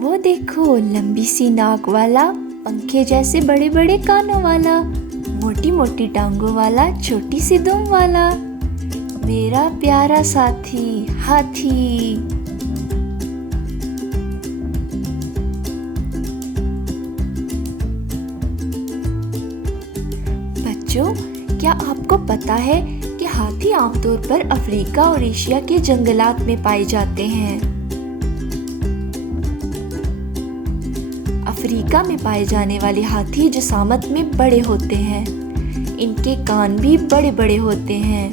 वो देखो, लंबी सी नाक वाला, पंखे जैसे बड़े बड़े कानों वाला, मोटी मोटी टांगों वाला, छोटी सी दुम वाला, मेरा प्यारा साथी हाथी। बच्चों, क्या आपको पता है कि हाथी आमतौर पर अफ्रीका और एशिया के जंगलात में पाए जाते हैं। अफ्रीका में पाए जाने वाले हाथी जिसामत में बड़े होते हैं। इनके कान भी बड़े बड़े होते हैं,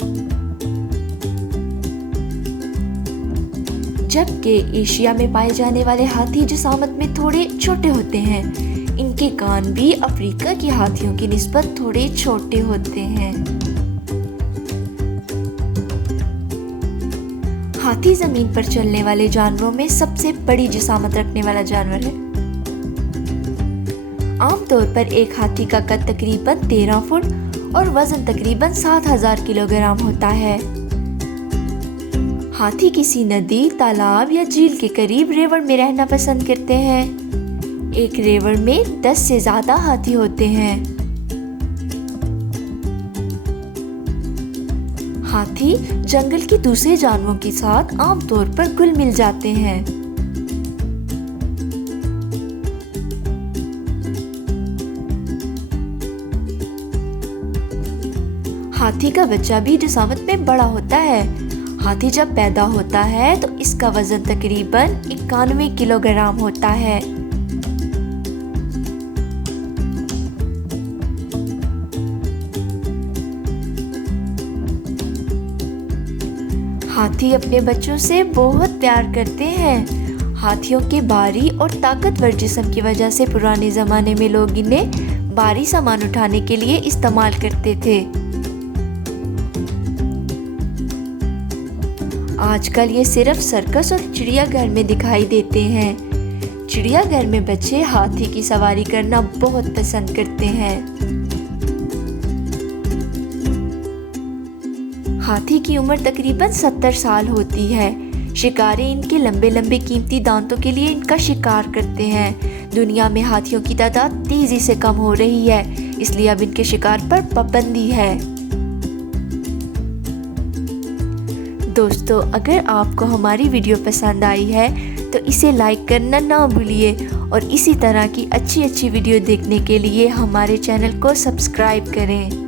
जबकि एशिया में पाए जाने वाले हाथी जिसामत में थोड़े छोटे होते हैं। इनके कान भी अफ्रीका के हाथियों की निस्बत थोड़े छोटे होते हैं। हाथी जमीन पर चलने वाले जानवरों में सबसे बड़ी जिसामत रखने वाला जानवर है। आमतौर पर एक हाथी का कद तकरीबन 13 फुट और वजन तकरीबन 7000 किलोग्राम होता है। हाथी किसी नदी, तालाब या झील के करीब रेवड़ में रहना पसंद करते हैं। एक रेवड़ में 10 से ज्यादा हाथी होते हैं। हाथी जंगल के दूसरे जानवरों के साथ आमतौर पर घुल मिल जाते हैं। हाथी का बच्चा भी जिसामत में बड़ा होता है। हाथी जब पैदा होता है तो इसका वजन तकरीबन 91 किलोग्राम होता है। हाथी अपने बच्चों से बहुत प्यार करते हैं। हाथियों के भारी और ताकतवर जिस्म की वजह से पुराने जमाने में लोग इन्हें भारी सामान उठाने के लिए इस्तेमाल करते थे। आजकल ये सिर्फ सर्कस और चिड़ियाघर में दिखाई देते हैं। चिड़ियाघर में बच्चे हाथी की सवारी करना बहुत पसंद करते हैं। हाथी की उम्र तकरीबन 70 साल होती है। शिकारी इनके लंबे लंबे कीमती दांतों के लिए इनका शिकार करते हैं। दुनिया में हाथियों की तादाद तेजी से कम हो रही है, इसलिए अब इनके शिकार पर पाबंदी है। दोस्तों, अगर आपको हमारी वीडियो पसंद आई है तो इसे लाइक करना ना भूलिए और इसी तरह की अच्छी अच्छी वीडियो देखने के लिए हमारे चैनल को सब्सक्राइब करें।